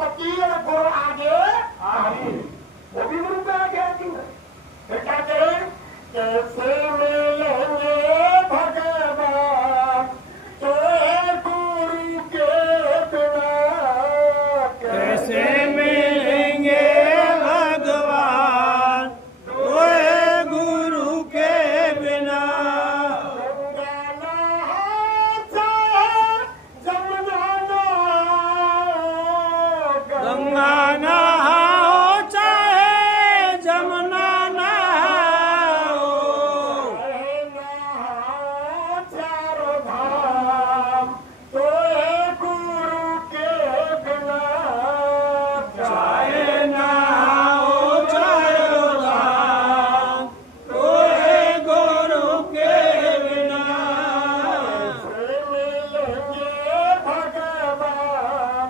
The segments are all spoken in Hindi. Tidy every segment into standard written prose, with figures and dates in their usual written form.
पति और गुरु आगे वो भी गुरु पे आगे आती है। फिर क्या करें? कैसे मिलेंगे भगवान तो है गुरु के बिना, कैसे मिलेंगे भगवान तो है गुरु के बिना। गंगा नहाओ चाहे जमुना नहाओ, गंगा नहाओ चाहे जमुना नहाओ, चारों धाम तो है गुरु के बिना, चाहे नहाओ चाहे धाम तो है गुरु के बिना। कैसे मिलेंगे भगवान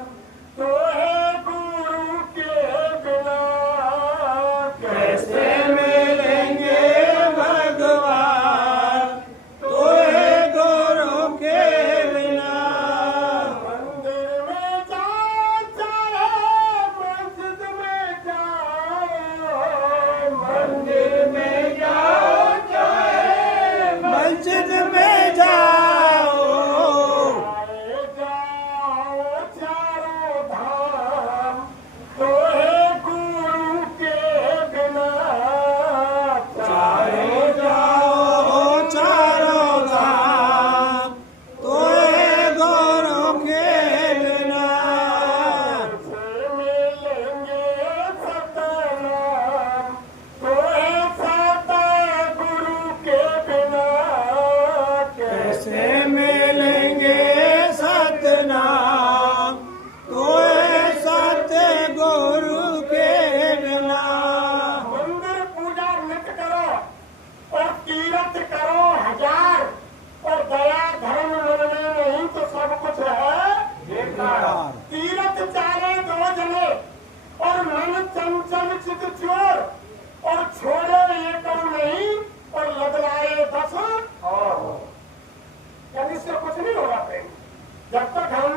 तो है गुरु के बिना, कैसे मिलेंगे भगवान तो है गुरु के बिना। मंदिर में जाओ चाहे मस्जिद में जाओ, मंदिर में जाओ चाहे मस्जिद में जाओ, चाहे जाओ चारों धाम तो है गुरु के बिना, चाहे जाओ चारों धाम तो है गुरु के बिना। कैसे मिलेंगे सतनाम तो है सतगुरु के बिना, कैसे मिलेंगे सतनाम तो है सत्य गुरु के बिना। मंदिर पूजा नित करो और तीर्थ करो हजार, और दया धर्म मन में नहीं तो सब कुछ है बेकार। तीर्थ चाले दो जने और मन चंचल चित चोर, और छोड़े ये कम नहीं और लदलाए 10 और, यानी इससे कुछ नहीं होगा प्रेम। जब तक हम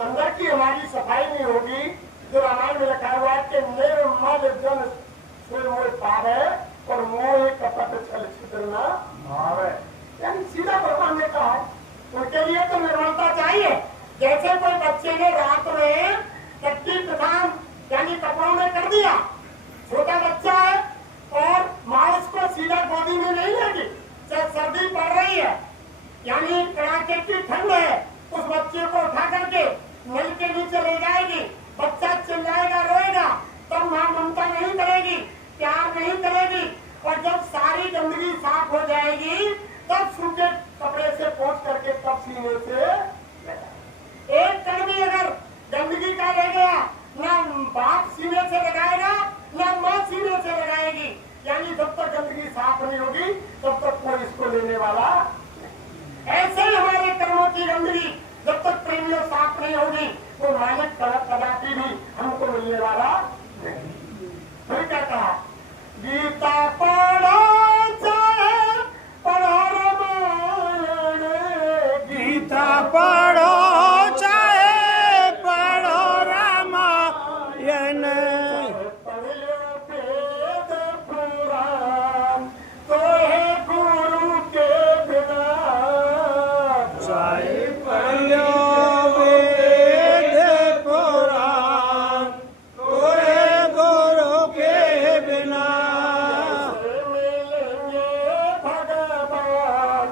अंदर की हमारी सफाई नहीं होगी, जो रामायण में लिखा हुआ है कि निर्मल जन फिर मोह पावे और मोह कपट छल छिद्र न भावे, यानी सीधा भगवान ने कहा है। उनके लिए तो निर्मलता चाहिए। जैसे कोई बच्चे ने रात में कट्टी पिठान यानी कपड़ों में कर दिया, छोटा बच्चा है और माँ उसको सीधा गोदी में नहीं लेगी, चाहे सर्दी पड़ रही है यानी कड़ाके की ठंड है, उस बच्चे को उठा करके नल के नीचे ले जाएगी, बच्चा चिल्लाएगा रोएगा, तब माँ ममता नहीं करेगी, प्यार नहीं करेगी, और जब सारी गंदगी साफ हो जाएगी तब सूखे कपड़े से पोंछ करके तब सीने से एक कण भी अगर गंदगी का रह गया, ना बाप सीने से लगाएगा ना माँ सीने से लगाएगी, यानी जब तक गंदगी साफ नहीं होगी तब तक कोई इसको लेने वाला। ऐसे ही हमारे कर्मों की गंदगी जब तक प्रेमियों साफ नहीं होगी तो मालिक कदापि भी हमको मिलने वाला नहीं। फिर क्या कहा? गीता पढ़ो चाहे पढ़ो रामायण, गीता पढ़ो चाहे पढ़ो रामायण, पढ़ लो वेद पुराण तो है गुरु के बिना, चाहे पढ़ लो वेद पुराण तो है गुरु के बिना। कैसे मिलेंगे भगवान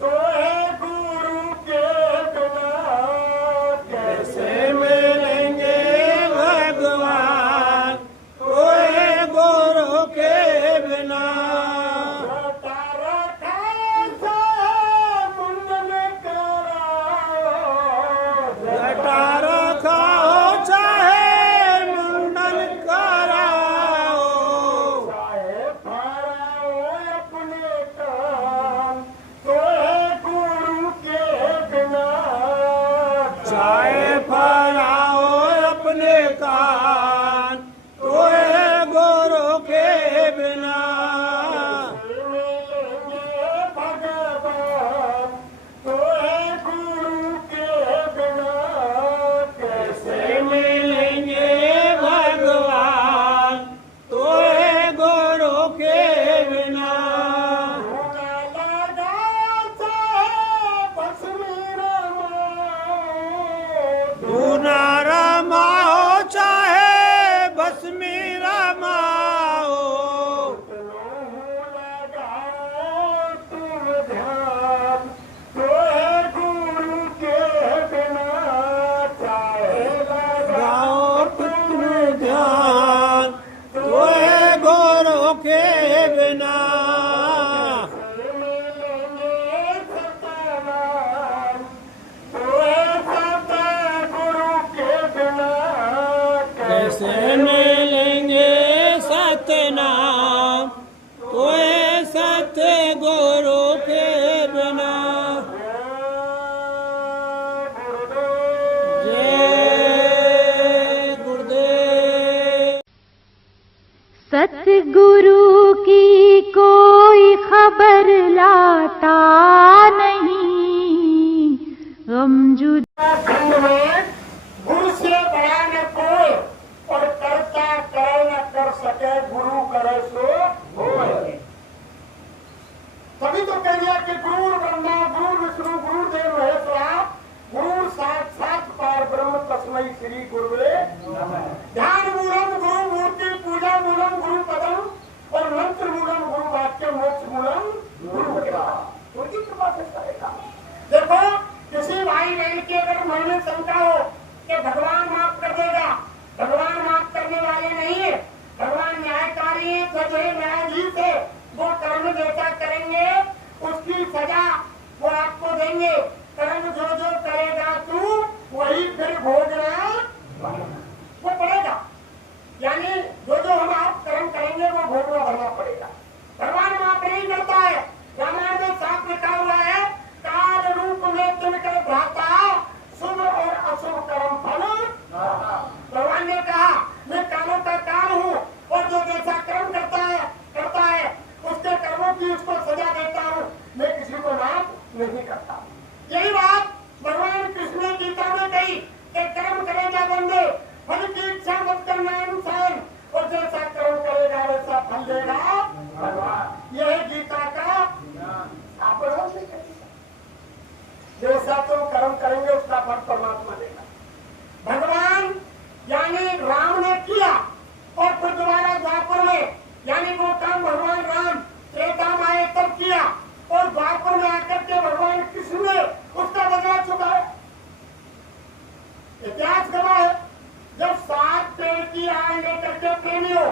तो है गुरु के बिना, कैसे मिलेंगे भगवान तो है गुरु के बिना। जटा रखाओ चाहे मुंडन कराओ, जटा रखाओ चाहे मुंडन कराओ, चाहे फहराओ अपने कान तो है गुरु के बिना, चाहे फहराओ अपने कान तो है गुरु के बिना। मिलेंगे भगवान तो है गुरु के बिना, कैसे मिलेंगे सहन लेंगे सतनाम, कोई सत्य गुरु के बिना। जय गुरुदेव। सतगुरु की कोई खबर लाता नहीं, गम जुदा खंड में गुरु से बड़ा न कोई, और करता करे न कर सके, गुरु करे सो होए। तभी तो कह दिया कि गुरु ब्रह्मा गुरु विष्णु गुरु देव महेश्वरा, गुरु साक्षात पार ब्रह्म तस्मै श्री गुरुवे नमः। ध्यान मूलम गुरु मूर्ति, पूजा मूलम गुरु पदम, और मंत्र मूलम गुरु वाक्य, मोक्ष मूलम गुरु कृपा। उनकी कृपा से करेगा। देखो किसी भाई बहन की अगर मन में शंका हो कि भगवान माफ कर देगा, भगवान माफ करने वाले नहीं है। भगवान न्यायकारी है, जज है, न्यायाधीश है। वो कर्म जैसा करेंगे उसकी सजा वो आपको देंगे। कर्म जो जो करेगा तू वही फिर भोगना वो पड़ेगा। यानी जो जो हम आप कर्म करेंगे वो भोगना भरना पड़ेगा। भगवान माफ नहीं करता है। रामायण में साफ लिखा हुआ है, काल रूप में तुमकर भ्राता, शुभ और अशुभ कर्म फल। भगवान ने कहा मैं कालों का काल हूँ, और जो जैसा कर्म करता है उसके कर्मों की उसको सजा देता हूँ। मैं किसी को माफ नहीं करता। यही बात भगवान कृष्ण ने गीता में कही कि कर्म करेगा बंदे, फल की इच्छा मत करना इंसान, और जैसा कर्म करेगा वैसा फल देगा भगवान। यह गीता का आप जैसा तुम कर्म करेंगे उसका फल परमात्मा देगा। भगवान यानी राम ने किया, और फिर दोबारा द्वापर में, यानी वो काम भगवान राम त्रेता में आए तब किया, और द्वापर में आकर के भगवान कृष्ण ने उसका बदला चुकाया। इतिहास गवाह है, जब 7 पेड़ की आड़ लेकर के प्रेमियों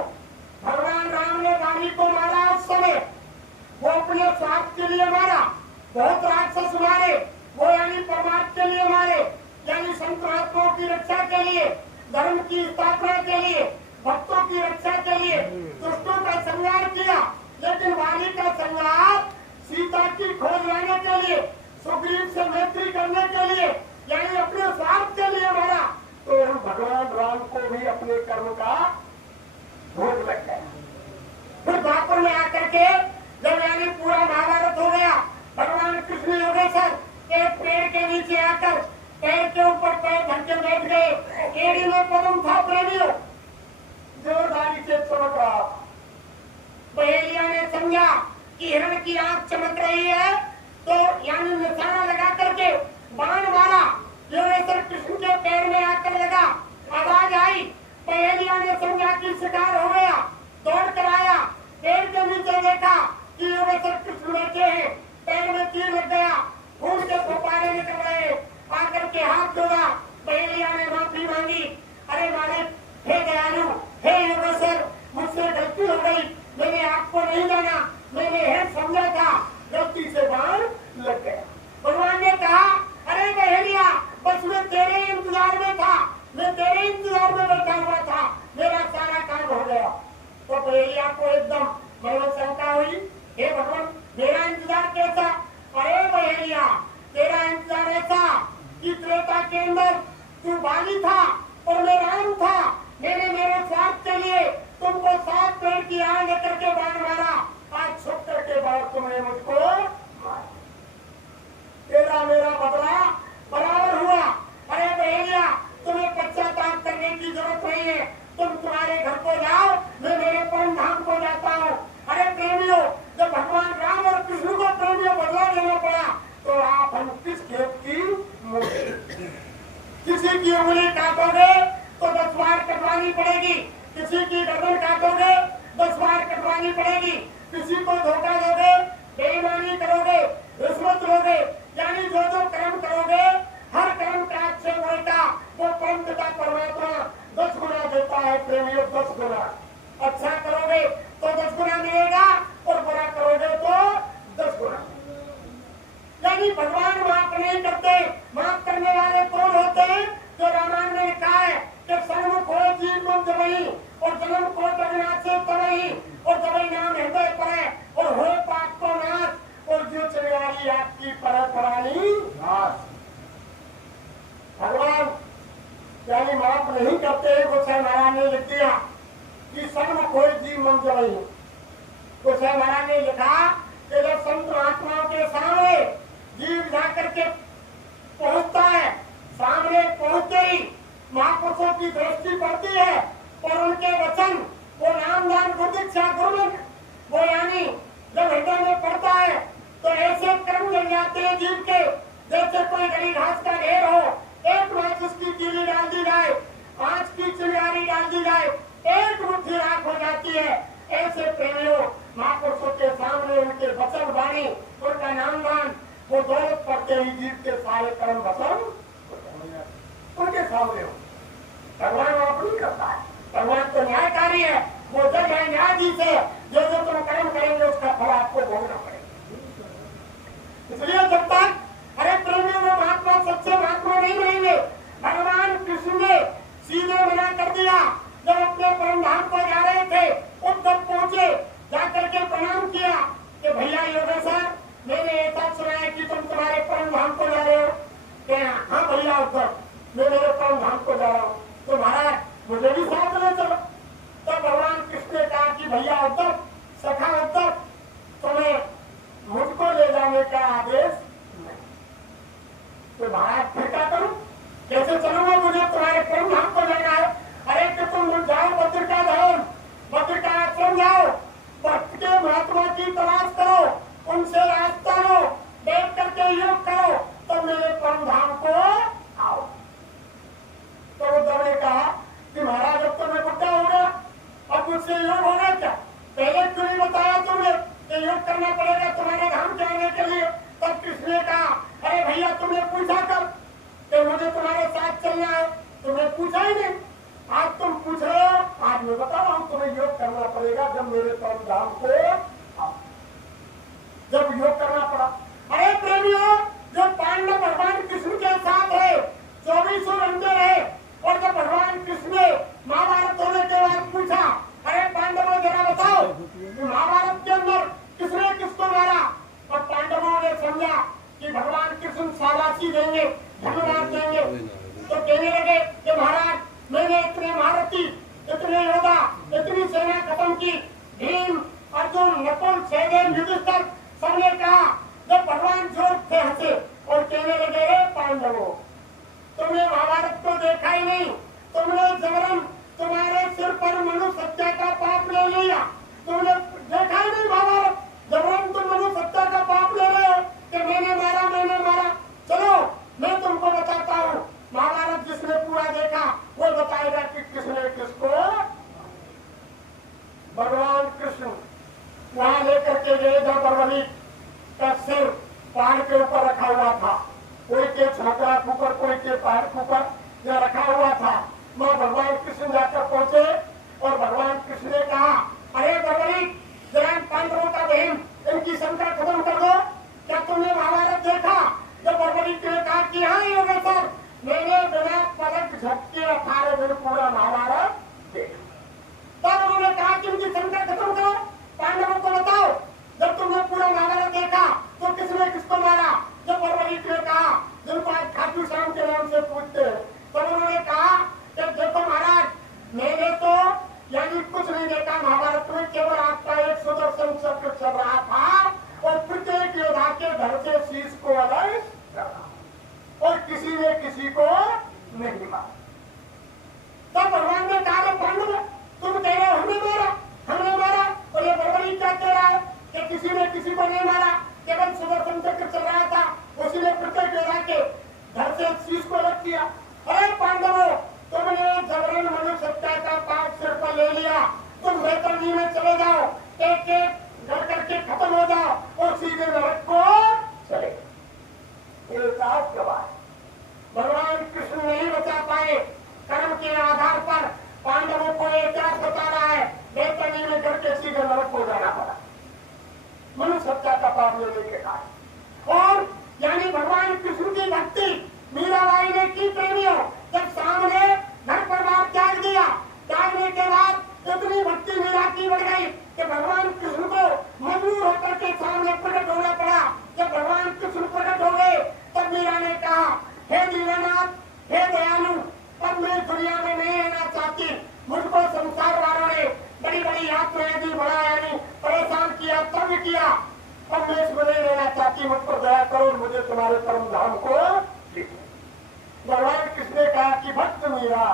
भगवान राम ने वाली को मारा, उस समय वो अपने स्वार्थ के लिए मारा। बहुत राक्षस मारे, वो यानी परमात्मा के लिए मारे, यानी संत महात्माओं की रक्षा के लिए, धर्म की स्थापना के लिए, भक्तों की रक्षा के लिए दुष्टों का संहार किया। लेकिन वाली का संहार सीता की खोज लाने के लिए, सुग्रीव से मैत्री करने के लिए, यानी अपने स्वार्थ के लिए मारा। तो हम भगवान राम को भी अपने कर्म का भोग लग गया। फिर द्वापर में आकर के जब यानी पूरा महाभारत हो गया, भगवान कृष्ण योगेश्वर एक पेड़ के नीचे आकर पेड़ के ऊपर पैर धर के बैठ गए। केड़ी में पदम था प्रेमियों, जोरदारी से चमक रहा था। बहेलिया ने समझा कि हिरण की आंख चमक रही है, तो यानी निशाना लगा करके बाण मारा। योगेश्वर कृष्ण के पैर में आकर लगा, आवाज आई। बहेलिया ने समझा कि शिकार हो गया, दौड़ कर आया, पेड़ के नीचे देखा कि योगेश्वर कृष्ण बैठे हैं, पैर में तीर लग गया, खून के फुफारे निकल रहे। आकर के हाथ जोड़ा, बहेलिया ने माफी मांगी। अरे मालिक, हे दयालु, हे योगेश्वर, मुझसे गलती हो गई, मैंने आपको नहीं जाना, मैंने हेड समझा था, गलती से बाण लग गया। भगवान ने कहा, अरे बहेलिया, बस मैं तेरे इंतजार में था, मैं तेरे इंतजार में बैठा हुआ था, मेरा सारा काम हो गया। तो बहेलिया को एकदम मन में शंका हुई, हे भगवान, मेरा इंतजार कैसा? अरे बहेलिया, तेरा इंतजार ऐसा कि त्रेता के अंदर तू बाली था और मैं राम था। मैंने मेरे स्वार्थ के लिए तुमको 7 पेड़ की आड़ लेकर के बाण मारा, आज छुप करके बाढ़ तुमने मुझको मारा। तेरा मेरा बदला बराबर हुआ। अरे बहेलिया, तुम्हें पश्चाताप करने की जरूरत नहीं है, तुम तुम्हारे घर को जाओ, मैं मेरे परम धाम को जाता हूँ। अरे प्रेमियों, जब भगवान राम और कृष्ण को प्रेमियों बदला देना पड़ा, तो आप हम किस खेत की मूर्ति? किसी की उंगली काटोगे तो 10 बार कटवानी पड़ेगी, किसी की गर्दन काटोगे 10 बार कटवानी पड़ेगी, किसी को धोखा दोगे, बेईमानी करोगे, रिश्वत लोगे, यानी जो जो कर्म करोगे, हर कर्म का अच्छे उल्टा वो परम पिता परमात्मा 10 गुना देता है। प्रेमियों, 10 गुना। अच्छा करोगे तो 10 गुना मिलेगा, और बुरा करोगे तो 10 गुना। यानी भगवान माफ नहीं करते। माफ करने वाले कौन होते हैं? जो रामायण ने कहा है कि सन्मुख हो जीव जबई और जन्म कोट अविनाश से तबई और जबई नाम हृदय पड़े और हो पाप को नाश और जो चिंगारी आपकी परंपरानी नाश। भगवान यानी माफ नहीं करते। गोसाई महाराज ने लिख दिया कि सन्म कोई जीव मन जबई। गोसाई महाराज ने लिखा कि जब संत महात्माओं के सामने जीव जाकर के पहुंचता है, सामने पहुंचते ही महापुरुषों की दृष्टि पड़ती है और उनके वचन वो नामदान गुरुदीक्षा गुरुमुख वो यानी जब हृदय में पड़ता है तो ऐसे कर्म जल जाते हैं जीव के जैसे कोई गली घास का ढेर हो, एक बात उसकी कीली डाल दी जाए, आँच की चिंगारी डाल दी जाए, एक मुट्ठी राख हो जाती है। ऐसे प्रेमियों महापुरुषों के सामने उनके वचन वाणी उनका नामदान वो दौलत पड़ते ही जीव के सारे कर्म वचन उनके सामने हो। भगवान आप नहीं करता है, भगवान तो न्यायकारी है, वो जज है न्यायाधीश है, जो जो तुम कर्म करेंगे उसका फल आपको भोगना पड़ेगा। इसलिए जब तक अरे प्रेमियों में महात्मा सच्चे महात्मा नहीं बनेंगे। भगवान कृष्ण ने सीधे मना कर दिया। जब अपने परम धाम को जा रहे थे उद्धव पहुंचे, जाकर के प्रणाम किया कि भैया योगेश्वर मैंने ऐसा सुना है कि तुम तुम्हारे परम धाम को जा रहे हो। हाँ भैया उद्धव मैं मेरे परम धाम को जा रहा हूँ, तो महाराज मुझे भी साथ ले चलो। तो भगवान कृष्ण ने कहा कि भैया उद्धव सखा उद्धव तुम्हें मुझको ले जाने का आदेश नहीं। तो महाराज फिर क्या करूं, कैसे चलूंगा, मुझे तुम्हारे परम धाम को जाना है। अरे कि तुम जाओ बद्र का धाम, बद्र का आश्रम जाओ, भक्त के महात्मा की तलाश करो, उनसे रास्ता लो, बैठ करके योग करो, तो मेरे परम धाम को आओ। तो उद्धव ने कहा कि महाराज अब तो मैं बुढ़ा हो गया, अब मुझसे योग होगा क्या, पहले क्यों नहीं बताया तुमने कि योग करना पड़ेगा तुम्हारे धाम के आने के लिए। तब कृष्ण ने कहा अरे भैया तुमने पूछा कब कि मुझे तुम्हारे साथ चलना है, तुमने पूछा ही नहीं, आज तुम पूछ रहे हो, आज मैं बता रहा हूँ तुम्हें योग करना पड़ेगा जब मेरे परम धाम को आओ। जब योग करना पड़ा, अरे प्रेमियों जो पांडव भगवान कृष्ण के साथ है 24 घंटे रहे, और जब भगवान कृष्ण ने महाभारत होने के बाद पूछा अरे पांडवों जरा बताओ महाभारत के अंदर किसने किसको मारा, और पांडवों ने समझा कि भगवान कृष्ण शाबाशी देंगे, धन्यवाद देंगे, तो कहने लगे कि महाराज मैंने इतने महारथी, इतने योद्धा, इतनी सेना खत्म की, भीम, अर्जुन, नकुल, सहदेव, युधिष्ठिर सबने कहा। जब भगवान जोर थे हंसे और कहने लगे रे पांडवों तुमने महाभारत को देखा ही नहीं, तुमने जबरन तुम्हारे सिर पर मनुष्य हत्या का पाप ले लिया, तुमने देखा ही नहीं महाभारत, जबरन तुम मनुष्य हत्या का पाप ले रहे हो कि मैंने मारा। चलो मैं तुमको बताता हूँ, महाभारत जिसने पूरा देखा वो बताएगा कि किसने किसको। भगवान कृष्ण वहां लेकर के गए जब बरबली का सिर पहाड़ के ऊपर रखा हुआ था, कोई के छात्रा के ऊपर, कोई के पहाड़ के ऊपर यह रखा हुआ था। वहां भगवान कृष्ण जाकर पहुंचे और भगवान कृष्ण ने कहा अरे बरबली जरा पांडवों का बहन इनकी शंका खत्म कर दो, क्या तुमने महाभारत देखा। जब बरबली ने कहा कि हाँ योगेश्वर मैंने बिना पलक झटके 18 दिन पूरा महाभारत देखा। तब उन्होंने कहा कि उनकी शंका खत्म करो, पांडवों को बताओ जब तुमने पूरा महाभारत देखा तो किसने किसको मारा। जब बरबली ने कहा जिनको आज खाटू श्याम के नाम से पूछते हैं, तब उन्होंने कहा कि देखो महाराज मैंने तो यानी कुछ नहीं देखा महाभारत में, केवल आपका एक सुदर्शन चक्र चल रहा था और प्रत्येक योद्धा के घर से शीश को अलग रखा और किसी ने किसी को नहीं मारा। तब भगवान ने कहा पांडव तुम कह रहे हो हमने मारा, और ये बरबली क्या कह रहा है कि किसी ने किसी को नहीं मारा, केवल सुदर्शन चक्र चल रहा था, उसी ने प्रत्येक योद्धा के घर से शीश को अलग किया। अरे पांडवों तुमने जबरन मनुष्य हत्या का पाप सिर पर ले लिया, तुम वैतरणी में चले जाओ, एक एक घर करके खत्म हो जाओ और सीधे नरक को चले। भगवान कृष्ण नहीं बचा पाए, कर्म के आधार पर पांडवों को इतिहास बता रहा है, वैतरणी में घर के सीधे नरक को जाना पड़ा मनुष्य हत्या का पाप लेने के कारण। और यानी भगवान कृष्ण की भक्ति मीराबाई ने की प्रेमियों, जब सामने घर परिवार त्याग दिया, त्यागने अब मैं इसमें नहीं रहना चाहती, मुझ पर दया करो और मुझे तुम्हारे परम धाम को ले जाओ। भगवान कृष्ण ने कहा कि भक्त मीरा,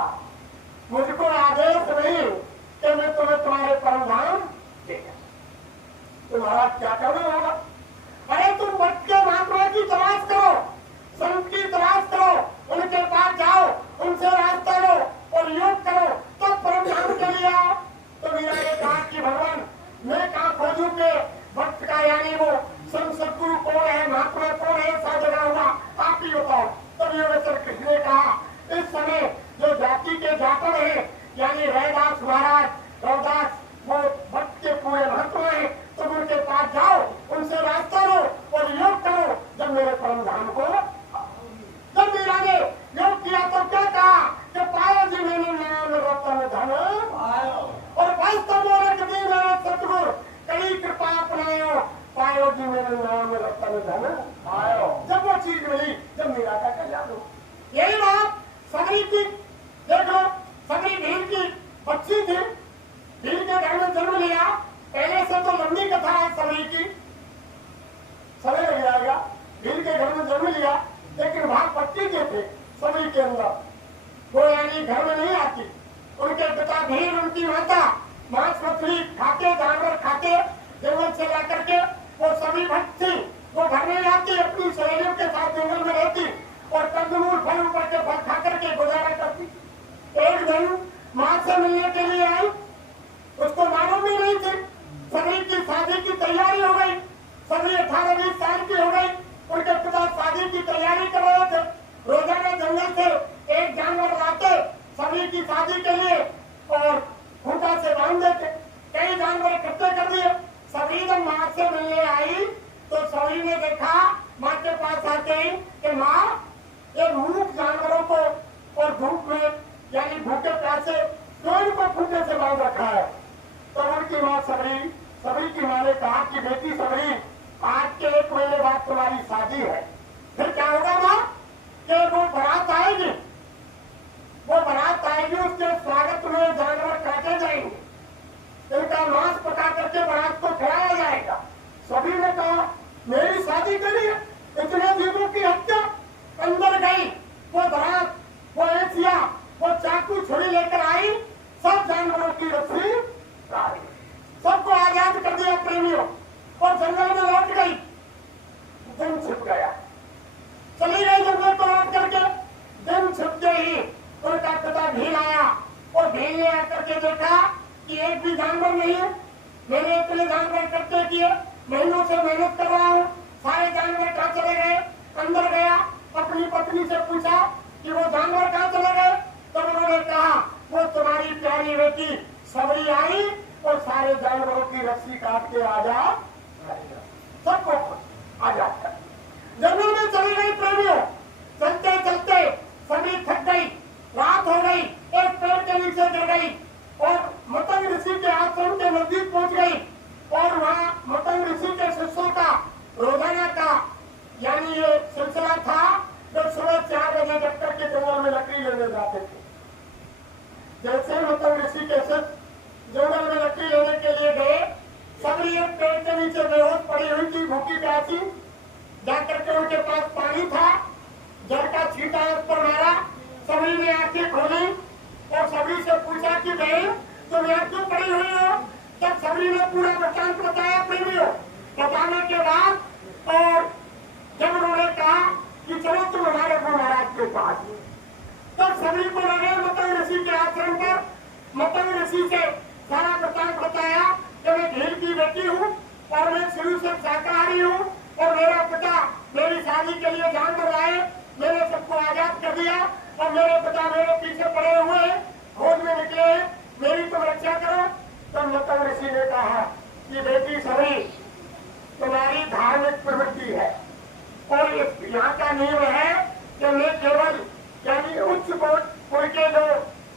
मुझको आदेश नहीं कि मैं तुम्हें तुम्हारे परम धाम ले जाऊं। तुम्हारा क्या करना होगा? अरे तुम भक्त के महात्मा की तलाश करो, संत की तलाश करो, उनके पास जाओ, उनसे रास्ता लो और योग करो, तो परम धाम के लिए आओ। तो मीरा ने कहा कि भगवान मैं कहाँ खोजूं के भक्त का, यानी वो संत सदगुरु कौन है, महात्मा कौन है, ऐसा जगह होगा, आप ही बताओ। तब योगेश्वर कृष्ण ने कहा इस समय जो जाति के जातन है, यानी रैदास महाराज, रविदास, वो भक्त के पूरे महात्मा है, तुम उनके पास जाओ, उनसे रास्ता लो और योग करो, जब मेरे परम धाम को। जब मीरा ने योग किया तो क्या कहा कि पायो जी मैंने नाम रतन धन और वास्तव में कभी मेरे सतगुरु कड़ी कृपा अपनायो, पायो जी मेरे नाम रतन धन आयो। जब वो चीज मिली, जब मीरा का कल्याण हो। यही बात सबरी की देख लो, सबरी भील की बच्ची थी, भील के घर में जन्म लिया। पहले से तो लंबी कथा है सबरी की, समय लग जाएगा। भील के घर में जन्म लिया, लेकिन भाग पट्टी के थे सबरी के अंदर, वो यानी घर में नहीं आती। उनके पिता भील, उनकी माता मांस मछली खाते, जानवर खाते, जंगल से ला करके। वो सभी भक्त थी, वो घर में आती, अपनी सहेलियों के साथ जंगल में रहती और कंदमूल फल ऊपर के फल खा करके गुजारा करती। एक दिन मां से मिलने के लिए आई, उसको मालूम भी नहीं थी। सबरी की शादी की तैयारी हो गई, सबरी 18-20 साल की हो गई। उनके पिता शादी की तैयारी कर रहे थे, रोजाना जंगल से एक जानवर लाते सबरी की शादी के लिए और खूंटा से बांध देते। कई जानवर इकट्ठे कर दिए। सबरी जब माँ से मिलने आई तो सबरी ने देखा माँ के पास आते ही कि माँ ये मूर्ख जानवरों को और धूप में यानी भूखे प्यासे कोई को खूंटे से बांध रखा है। तो उनकी माँ सबरी की माँ ने कहा कि बेटी सबरी, आज के 1 महीने बाद तुम्हारी शादी है, फिर क्या होगा माँ? कि वो बारात आएगी, उसके स्वागत में जानवर काटे जाएंगे, इनका मांस पका करके बारात को खिलाया जाएगा। सभी ने कहा मेरी शादी करिए, इतने जीवों की हत्या। अंदर गई वो बारात, वो एशिया, वो चाकू छुरी लेकर आई, सब जानवरों की रस्सी काट दी, सबको आजाद कर दिया प्रेमियों, और जंगल में लौट गई। दिन छिप गया, चली गई जंगल को लौट करके। दिन छिपते ही उनका पिता भील आया और भील ने आकर के देखा कि एक भी जानवर नहीं है। मैंने इतने जानवर इकट्ठे किए, महीनों से मेहनत कर रहा हूँ, सारे जानवर कहाँ चले गए? अंदर गया, अपनी पत्नी से पूछा कि वो जानवर कहाँ चले गए? तो उन्होंने कहा वो तुम्हारी प्यारी बेटी सबरी आई और सारे जानवरों की रस्सी काट के आजाद, सबको आजाद कर। जंगल में चली गई प्रेमियों, चलते चलते सबरी थक गई, रात हो गई, एक पेड़ के नीचे गिर गई और मतंग ऋषि के आश्रम के नजदीक पहुंच गई। और वहाँ मतंग ऋषि के शिष्यों का रोजाना का यानी ये सिलसिला था, जो सुबह 4 बजे जब तक के जंगल में लकड़ी लेने जाते थे। जैसे मतंग ऋषि के शिष्य जंगल में लकड़ी लेने के लिए गए, सबरी एक पेड़ के नीचे बेहोश पड़ी हुई थी, भूखी प्यासी। जाकर के उनके पास पानी था, जल का छींटा उस पर मारा। सबरी ने आंखें खोली और सबरी से पूछा कि बहन तुम यहाँ क्यों पड़ी हुई हो? तब सबरी ने पूरा वृत्तांत बताया प्रेमियों। बताने के बाद और जब उन्होंने कहा कि चलो तुम हमारे गुरु महाराज के पास, तब सबरी को लगे मतंग ऋषि के आश्रम पर। मतंग ऋषि से सारा वृत्तांत बताया कि मैं भील की बेटी हूँ और मैं शुरू से शाकाहारी हूँ और मेरा पिता मेरी शादी के लिए जानवर लाए, मैंने सबको आजाद कर दिया और मेरे पिता मेरे पीछे पड़े हुए हैं, खोज में निकले हैं, मेरी तुम रक्षा करो। तब मतंग ऋषि ने कहा कि बेटी सबरी, तुम्हारी धार्मिक प्रवृत्ति है और यहाँ का नियम है कि मैं केवल यानी उच्च कोटि के जो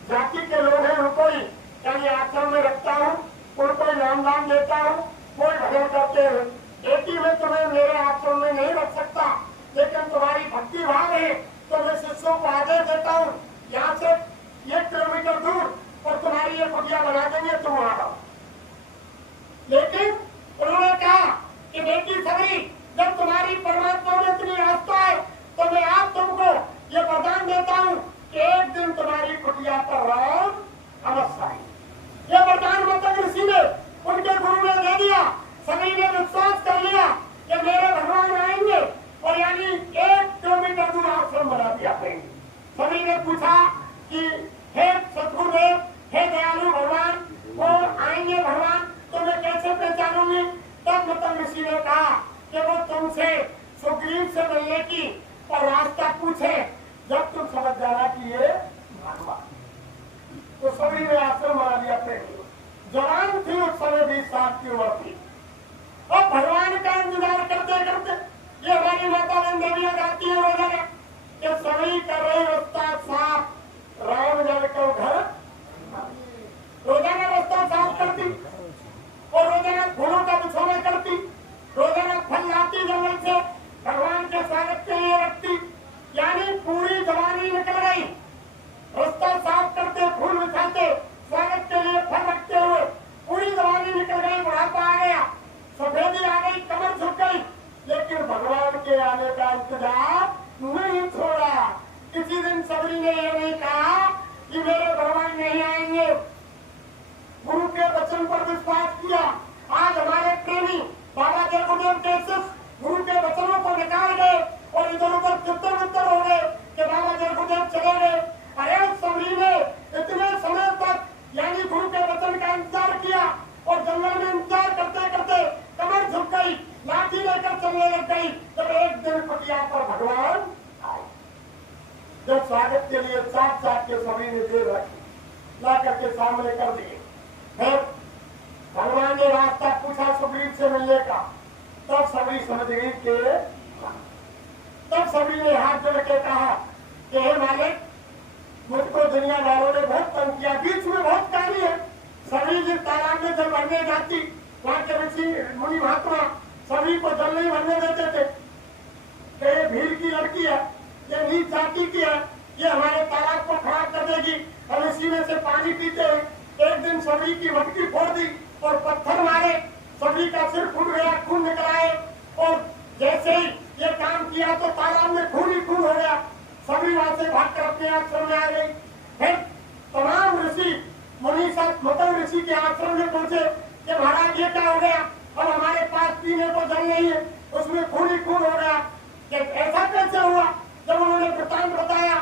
जाति के लोग हैं उनको ही यानी आश्रम में रखता हूँ, उनको नाम दान देता हूँ, कोई भजन करते हैं। बेटी में तुम्हें मेरे आश्रम में नहीं रख सकता, लेकिन तुम्हारी भक्ति भाव है तो मैं शिष्यों को आदेश देता हूँ यहाँ से 1 किलोमीटर दूर और तुम्हारी ये कुटिया बना देंगे, तुम वहां आओ। लेकिन उन्होंने कहा कि बेटी सब सबरी ने आश्रम बना लिया प्रेमी। जवान थी उस समय 20 साल की उम्र थी। अब भगवान का इंतजार करते करते ये हमारी माता बहन देवियां गाती है रोजाना कि सबरी कर रही रास्ता साफ, राम जल को घर। रोजाना रास्ता साफ करती और रोजाना फूलों का बिछोना करती, रोजाना फल लाती जंगल से भगवान के स्वागत के लिए रखती। यानी पूरी जवानी निकल गई, रास्ता साफ करते, फूल बिछाते, स्वागत के लिए फल रखते हुए पूरी जवानी निकल गई। बुढ़ापा आ गया, सफेदी आ गई, कमर झुक गई, लेकिन भगवान के आने का इंतजार नहीं छोड़ा। किसी दिन सबरी ने ये नहीं कहा कि मेरे भगवान नहीं आएंगे। गुरु के वचन पर विश्वास किया। आज हमारे प्रेमी बाबा जगुदेव के शिष्य गुरु के वचनों को निकाल गए और इधर उधर चित्तर हो गए कि बाबा जगुदेव चले गए। अरे सबरी ने इतने समय तक यानी गुरु के वचन का इंतजार किया और जंगल में इंतजार करते करते कमर झुक गई, लाठी लेकर चलने लग गई। जब एक दिन कुटिया पर भगवान आए, जब स्वागत के लिए चाट के सबरी ने देर रखी, ला करके सामने कर दिए। फिर भगवान ने रास्ता पूछा सुग्रीव से मिलने का, तब सबरी समझ गई के तब सबरी ने हाथ जोड़ के कहा कि हे मालिक, मुझको दुनिया वालों ने बहुत तंग किया, बीच में बहुत कहानी है। सबरी जी तालाब में जल भरने जाती, वहां के ऋषि मुनि महात्मा सबरी को जल नहीं भरने देते थे कि ये भीड़ की लड़की है, ये नीच जाति की है, ये हमारे तालाब को खराब कर देगी, हम इसी में से पानी पीते हैं। एक दिन सबरी की मटकी फोड़ दी और पत्थर मारे, सबरी का सिर फूट गया, खून निकल आए और जैसे ही ये काम किया तो तालाब में खून ही खून हो गया। सबरी वहां से भागकर अपने आश्रम में आ गई। फिर तमाम ऋषि मुनि सब मतंग ऋषि के आश्रम में पहुंचे कि महाराज ये क्या हो गया, अब हमारे पास पीने को जल नहीं है, उसमें खून ही खून हो गया, कि ऐसा कैसे हुआ। जब उन्होंने वृतांत बताया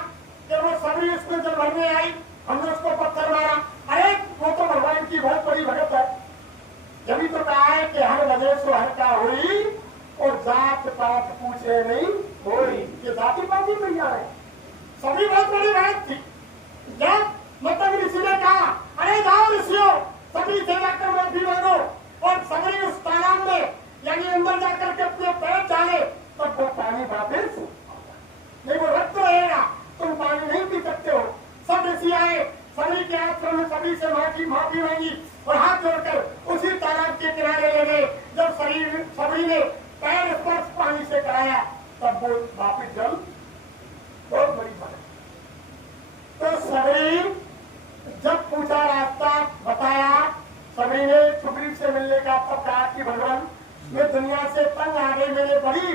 कि वो सबरी उसमें जल भरने आई, हमने उसको पत्थर मारा। अरे वो तो भगवान की बहुत बड़ी भगत है, जब तो कहा है कि हर वजह से हर का हुई और जात पात पूछे नहीं होई, ये जाति पाति नहीं आ रहे। सभी बहुत बड़ी भगत थी। जब मतंग ऋषि ने कहा अरे जाओ ऋषियों, सभी से जाकर माफी मांगो, और सबरी उस तालाब में यानी अंदर जाकर के अपने पैर डाले, तब वो पानी वापिस नहीं, वो रक्त रहेगा, तुम पानी नहीं पी सकते हो। सब ऋषि आए, सबरी के आश्रम में सभी से माफी मांगी और हाथ जोड़कर उसी तालाब के किनारे ले गए। जब सबरी ने पैर स्पर्श पानी से कराया, तब वो वापिस जल। बहुत बड़ी बात। तो सबरी जब पूछा, रास्ता बताया, सबरी ने सुग्रीव से मिलने का, तब कहा कि भगवान मैं दुनिया से तंग आ गई, मैंने बड़ी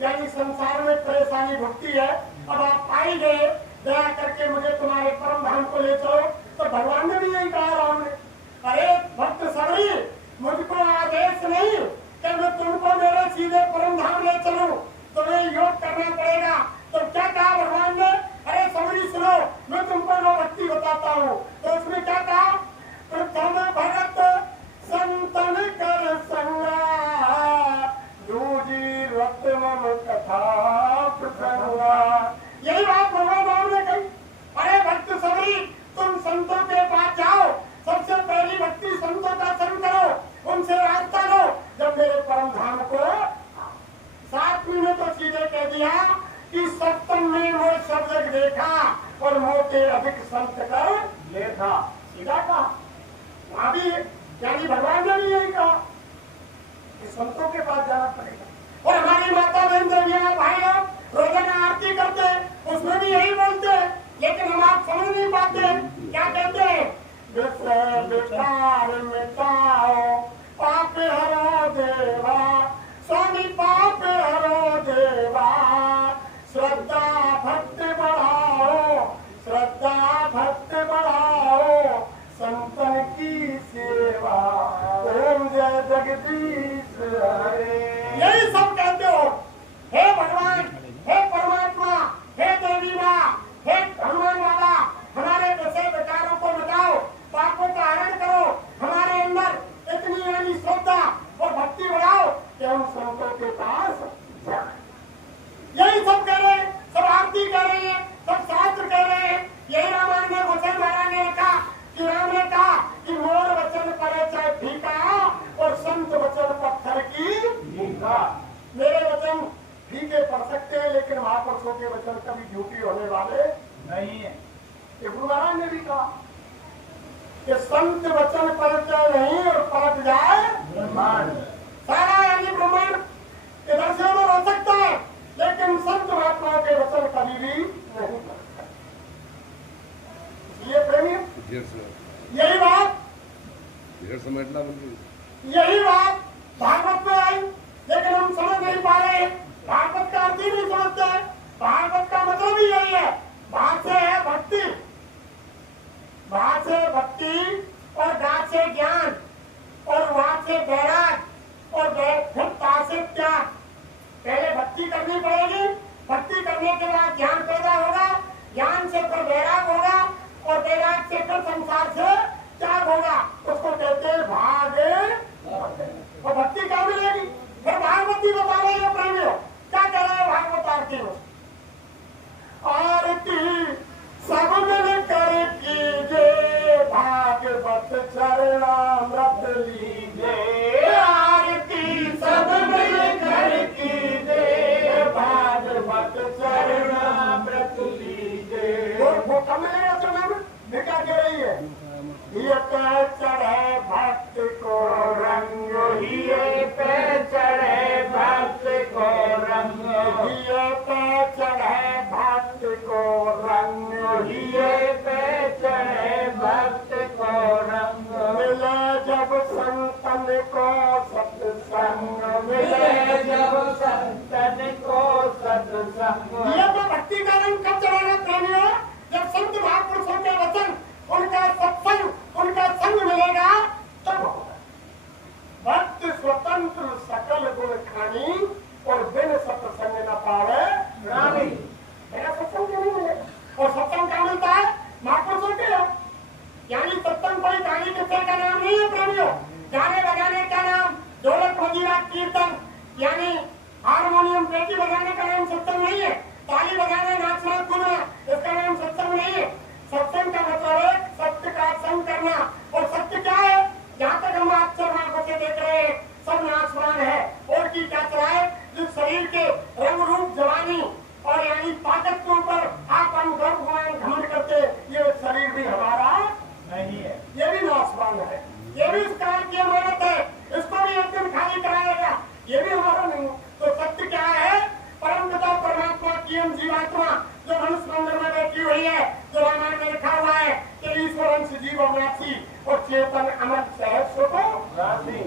यानी संसार में परेशानी भुगती है, अब आप आ ही गए, दया करके मुझे तुम्हारे परम धाम को ले चलो। तो भगवान ने भी यही कहा राम ने, अरे भक्त सबरी, मुझको आदेश नहीं कि मैं तुमको मेरे सीधे परम धाम ले चलूं, तुम्हें योग करना पड़ेगा। तो क्या कहा भगवान ने, अरे सबरी सुनो, मैं तुमको नो भक्ति बताता हूँ। तो उसमें क्या कहा, प्रथम भगत संतन कर संगा, दूजी रत्नम कथा प्रसंगा। यही बात भगवान राम ने कही। अरे भक्त सबरी, तुम संतों के पास जाओ, सबसे पहली भक्ति संतों का संग करो, उनसे रास्ता लो। जब मेरे परम धाम को 7वीं में तो सीधे कह दिया कि सप्तम में वो शब्द देखा और मोटे अधिक संत कर लेखा, सीधा कहा। वहां भी यानी भगवान ने भी यही कहा कि संतों के पास जाना पड़ेगा। और हमारी माता बहन देवियां भाई लोग रोजाना आरती करते, उसमें भी यही बोलते, लेकिन हम आप समझ नहीं पाते। क्या कहते हैं, बेकार मिटाओ पाप हरो देवा, स्वामी पाप हरो देवा, श्रद्धा भक्ति बढ़ाओ, श्रद्धा भक्ति बढ़ाओ, संतन की सेवा, ओम जय जगदीश हरे। यही सब कहते हो। हे भगवान, हे परमात्मा, हे देवी माँ, हे हनुमान वाला, हमारे विषय विकारों को मिटाओ, महापुरुषों के वचन कभी झूठी होने वाले नहीं है। ये गुरु महाराज ने भी कहा कि संत वचन पलटे नहीं और पलट जाए ब्रह्मांड। सारा यानी ब्रह्मांड इधर से उधर हो सकता है, लेकिन संत महात्माओं के वचन कभी भी नहीं पलटते। ये प्रेमी यही बात यही बात भागवत में आई, लेकिन हम समझ नहीं पा रहे। भागवत का अर्थ ही नहीं समझते। भागवत का मतलब ही यही है, भाग से है भक्ति, भाग से भक्ति और गा से ज्ञान और वहां से वैराग और फिर ता से त्याग। पहले भक्ति करनी पड़ेगी, भक्ति करने के बाद ज्ञान पैदा होगा, ज्ञान से फिर वैराग होगा और वैराग से फिर संसार से त्याग होगा। उसको कहते हैं भाग। और भक्ति क्या मिलेगी? फिर भागवती बता रहे हैं प्रेमियों, क्या कह रहे हैं भागवत आरती में? आरती सब मिल कर कीजे, भागवत चरणामृत लीजे। आरती सब मिल कर कीजे, भागवत चरणामृत लीजे। वो कम मिलेगा चरण में? क्या कह रही है? ये पे चढ़े भक्त को रंग, ये पे चढ़े भक्त को रंग, ये पे चढ़े भक्त को रंग, ये पे चढ़े भक्त को रंग। मिले जब संतन को सत्संग, मिले जब संतन को सत्संग। ये तो भक्ति का रंग कब चढ़ेगा प्रेमियों? जब संत महापुरुषों के वचन, उनका सत्संग, उनका संग मिलेगा तब होगा। भक्त स्वतंत्र सकल गुण खानी, और बिन सत्संग न पावे रानी। मेरा सत्संग क्यों नहीं मिलेगा? और सत्संग क्या मिलता है? महापुरुषों के। यानी सत्संग कोई गाली किस्से का नाम नहीं है प्रेमियों। गाने बजाने का नाम, ढोलक मजीरा कीर्तन यानी हारमोनियम पेटी बजाने का नाम सत्संग नहीं है। ताली बजाना, नाचना, कूदना, इसका नाम सत्संग नहीं है। सत्संग का मतलब है सत्य का संग करना। और सत्य क्या है? जहाँ तक हम अक्षर आंखों से देख रहे हैं सब नाशवान है। और की क्या चलाए? जिस शरीर के रंग रूप जवानी और यानी ताकत के ऊपर आप हम गर्व घमंड करते, ये शरीर भी हमारा नहीं है, ये भी नाशवान है, ये भी इस काल की अमानत है, इसको भी एक दिन खाली कराएगा, ये भी हमारा नहीं। तो सत्य क्या है? परम पिता परमात्मा की हम जीवात्मा जो मनुष्य मंदिर में बैठी हुई है, जो रामायण में लिखा हुआ है कि ईश्वर अंश जीव अविनाशी और चेतन अमृत सहज सुख राशि।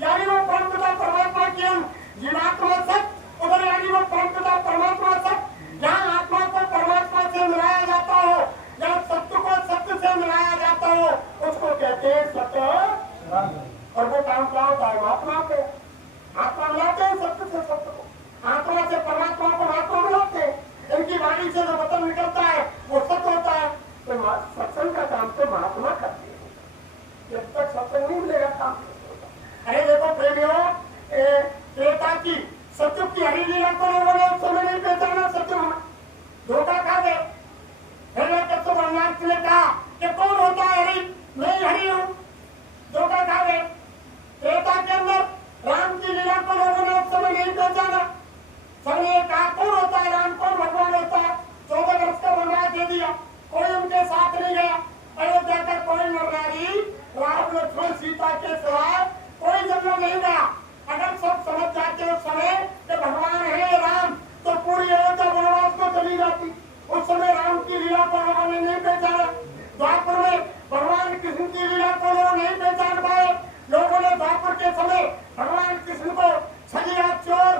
यानी वो परम पिता परमात्मा की हम जीवात्मा सत्य, उधर यानी वो परम पिता परमात्मा सत्य। जहाँ आत्मा को परमात्मा से मिलाया जाता हो, जहाँ सत्य को सत्य से मिलाया जाता हो, उसको कहते हैं सत्य। और वो काम क्या होता है? आत्मा को आत्मा मिलाते हैं, सत्य से सत्य को, आत्मा से परमात्मा को आत्मा मिलाते हैं। इनकी वाणी से जो वचन निकलता है वो सत्य होता है। तो सत्संग का काम तो महात्मा करती है, जब तक सत्संग नहीं मिलेगा काम। अरे देखो प्रेमियों, त्रेता की सत्युग की हरि लीला को लोगों ने उस समय नहीं पहचाना। सत्युग में धोखा खा गए। हिरण्यकश्यप ब्रह्मास्त्र ने कहा कि कौन होता है हरि? मैं हरि हूँ। धोखा खा गए। त्रेता के अंदर राम की लीला को लोगों ने उस समय नहीं पहचाना। सबने कहा कौन होता है राम, कौन भगवान होता है? 14 वर्ष का वनवास दे दिया, कोई उनके साथ नहीं गया। अयोध्या का कोई नर नारी राम लक्ष्मण सीता के सिवाय कोई जंगल नहीं गया। अगर सब समझ जाते उस समय कि भगवान है राम, तो पूरी अयोध्या वनवास को चली जाती। उस समय राम की लीला को लोगों ने नहीं पहचाना। द्वापर में भगवान कृष्ण की लीला को लोग नहीं पहचान पाए। लोगों ने द्वापर के समय भगवान कृष्ण को छलिया, चोर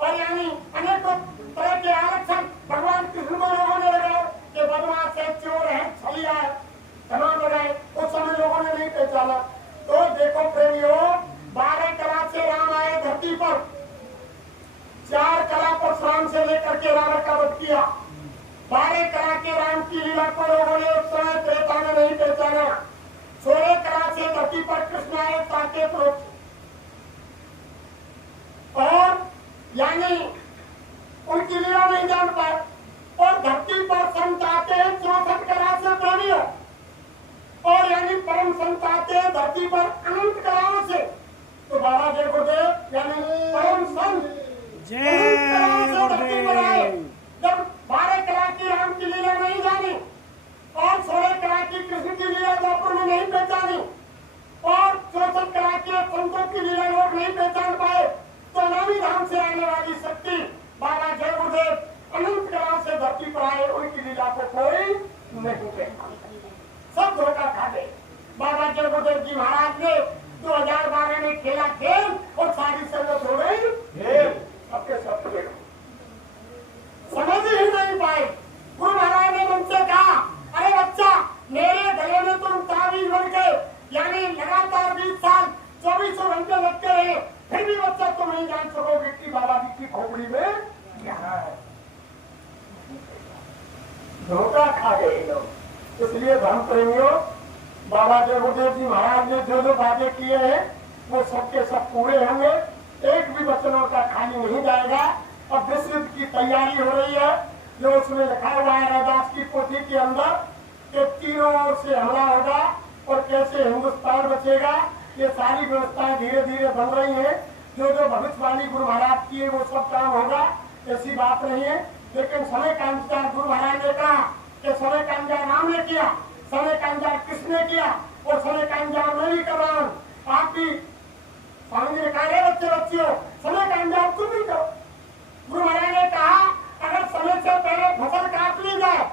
और यानी अनेकों तरह के आरक्षण भगवान कृष्ण को लोगों ने लगाए कि बदमाश है, चोर है, छलिया है, तमाम लगाए। उस समय लोगों ने नहीं पहचाना। तो देखो प्रेमियों, 12 कला से राम आए धरती पर, 4 कला परशुराम से लेकर के रावण का वध किया। 12 कला के राम की लीला को लोगों ने उस समय त्रेता में नहीं पहचाना। 16 कला से धरती पर कृष्ण आए साकेत रूप से, और यानी उनकी लीला नहीं जान पाए। और धरती पर संत आते हैं 64 कला से प्रेमियों, और यानी परम संत आते हैं धरती पर अनंत कलाओं से। तो बाबा जय गुरुदेव यानी परम संत अनंत कलाओं से धरती पर आए। लीला द्वापर में नहीं पहचानी और 64 कला के संतों की लीला लोग नहीं पहचान पाए, तो नामी धाम से आने वाली शक्ति बाबा जय गुरुदेव अनंत काल से धरती पर आए, उनकी लीला को कोई नहीं पहचान, सब धोखा खा गए। बाबा जय गुरुदेव जी महाराज ने 2012 में खेला खेल और सारी संगत हो गई खेल, सबके सब खेल समझ ही नहीं पाए। गुरु महाराज ने उनसे कहा, अरे बच्चा, मेरे गले में तुम ताबीज बन गए, यानी लगातार 20 साल 2400 घंटे लगते रहे, फिर भी बच्चा तुम नहीं जान सकोगे कि बाबा जी की खोपड़ी में क्या है। धोखा खा गए लोग। इसलिए धर्म प्रेमियों, बाबा जय गुरुदेव जी महाराज ने जो जो वादे किए हैं वो सबके सब पूरे होंगे, एक भी वचनों का खाली नहीं जाएगा। अब विश्व की तैयारी हो रही है, जो उसमें लिखा हुआ है रैदास की पोथी के अंदर कि तीनों ओर से हमला होगा और कैसे हिंदुस्तान बचेगा, ये सारी व्यवस्थाएं धीरे धीरे बन रही हैं। जो जो भविष्यवाणी गुरु महाराज की है वो सब काम होगा, ऐसी बात नहीं है। लेकिन समय का इंतजार गुरु महाराज ने कहा कि समय का इंतजार राम ने किया, समय का इंतजार किसने किया और समय का इंतजार मैं भी कर रहा हूँ। आप भी स्वामी ने कहा, बच्चे बच्चियों, समय का इंतजार तुम भी करो। गुरु महाराज ने कहा, अगर समय से पहले फसल काट ली जाए,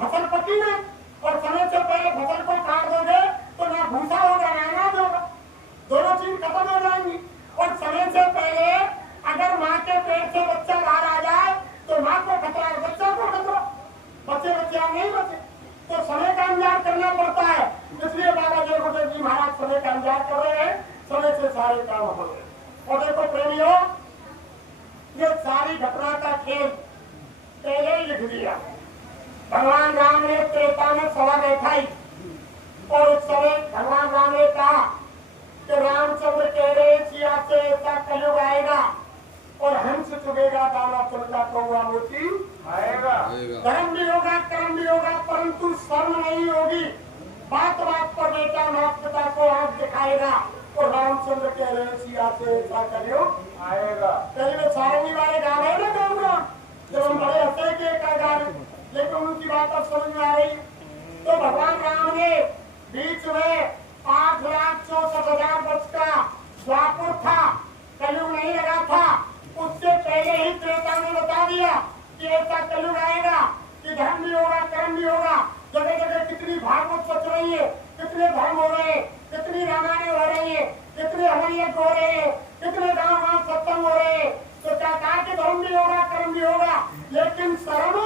फसल पकी नहीं, और समय से पहले फसल को काट दोगे तो ना भूसा होगा ना अनाज होगा, दोनों चीज खत्म हो जाएंगी। और समय से पहले अगर माँ के पेट से बच्चा बाहर आ जाए तो माँ को खतरा है, बच्चा को खतरा, बच्चे बच्चा नहीं बचे, तो समय का इंतजार करना पड़ता है। इसलिए बाबा जय गुरुदेव जी महाराज समय का इंतजार कर रहे हैं, समय से सारे काम हो रहे। और देखो प्रेमियों, ये सारी घटना का खेल पहले ही लिख दिया। भगवान राम ने त्रेता में सभा बैठाई और उस समय भगवान राम ने कहा कि रामचंद्र कह रहे सिया से ऐसा कलयुग आएगा और हंस चुगेगा, दाना चुनता कौआ मोती आएगा, धर्म भी होगा कर्म भी होगा, परंतु शर्म नहीं होगी। बात बात पर बेटा माता पिता को आंख दिखाएगा और रामचंद्र कह रहे सिया से ऐसा कलयुग आएगा। कहीं में सारंगी वाले गा रहे ना गाऊंगा, जब हम बड़े हंसे के का गा रहे, लेकिन उनकी बात अब समझ में आ रही। तो भगवान राम ने बीच में 8,64,000 वर्ष का द्वापर था, कलयुग नहीं लगा था, उससे पहले ही त्रेता ने बता दिया कि ऐसा कलयुग आएगा कि धर्म भी होगा कर्म भी होगा। जगह जगह कितनी भागवत बच रही है, कितने धर्म हो रहे हैं, कितनी रामायण हो रही है, कितने हरियत हो रहे हैं, कितने गाँव गाँव सत्संग हो रहे हैं। तो क्या कहा कि धर्म भी होगा कर्म भी होगा, लेकिन शर्म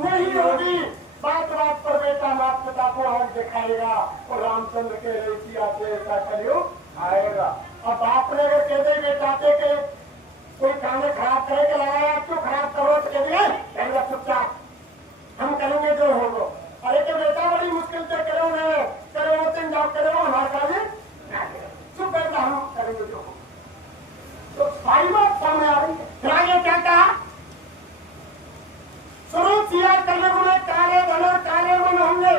नहीं होगी। बात बात पर बेटा माता पिता को आंख दिखाएगा और रामचंद्र के रेसिया से ऐसा कलयुग आएगा। अब बाप ने अगर कह दे बेटा के कोई काम खराब करे के लगाया, क्यों खराब करो, तो कह दिया चुपचाप हम करेंगे जो होगा। अरे तो बेटा बड़ी मुश्किल से करो नहीं करो, तुम जाओ करो, हमारे काम चुप करता हम करेंगे जो होगा। तो सारी बात सामने आ रही है। फिर आगे क्या कहा, सुनो सिया कलयुग में काले धन और काले मन होंगे,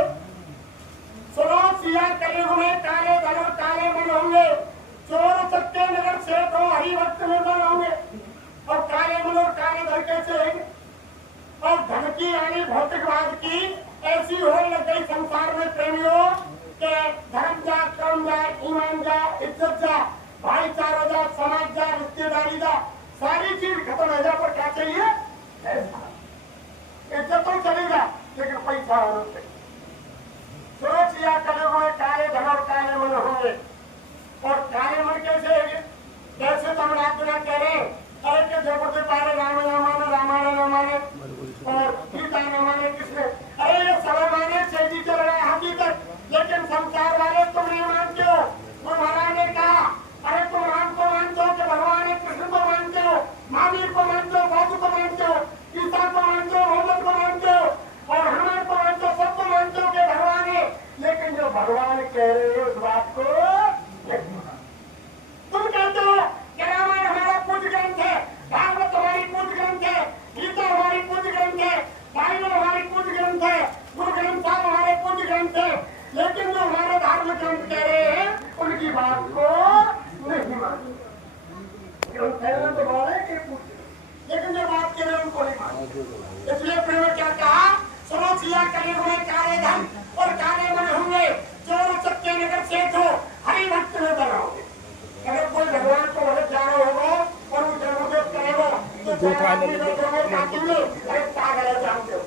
सुनो सिया कलयुग में काले धन और काले मन होंगे, चोर सत्य नगर सेठ हो हरिभक्त निर्मल होंगे। और काले मन और काले धन कैसे रहेंगे, और धन की यानी भौतिकवाद की ऐसी होने लग गई संसार में प्रेमियों के धर्म जा कर्म जा ईमान जा इज्जत जा भाईचारा जा समाज जा रिश्तेदारी जा सारी चीज खत्म हो जा, पर क्या चाहिए ऐसा इज्जत तो चलेगा लेकिन पैसा होना चाहिए। सोच या कलयुग में काले धन और काले मन होंगे। और काले मन कैसे है, कैसे तो हम रात बिना कह रहे अरे के जब से पहले रामायण न माने और गीता न माने किसने, अरे ये सब माने सही चल रहा है हाथी तक, लेकिन संसार वाले तुम नहीं मानते हो। गुरु महाराज ने कहा, अरे तुम राम को मानते हो कि भगवान है, कृष्ण को मानते हो, महावीर को मानते हो, बौद्ध को मानते हो, गीता को मानते हो, मोहम्मद को मानते हो और हनुमान को मानते हो, सबको मानते हो कि भगवान है। लेकिन जो भगवान कह रहे हो उस बात को तुम कहते हो कि रामायण हमारा पूज्य ग्रंथ है, भागवत हमारी पूज्य ग्रंथ है, गीता हमारी पूज्य ग्रंथ है, बाइबल हमारी पूज्य ग्रंथ है, गुरु ग्रंथ साहब हमारे पूज्य ग्रंथ है। लेकिन जो हमारे धार्मिक ग्रंथ कह रहे हैं उनकी बात को नहीं मानते। ग्रंथ है तो बोले कि पूज्य, लेकिन जो बात कह रहे हैं उनको नहीं मानते। इसलिए प्रेम क्या कहा, सुनो सिया कलयुग में काले धन और काले मन होंगे, आदमी को दोनों साथी में अरे पागल है जानते हो,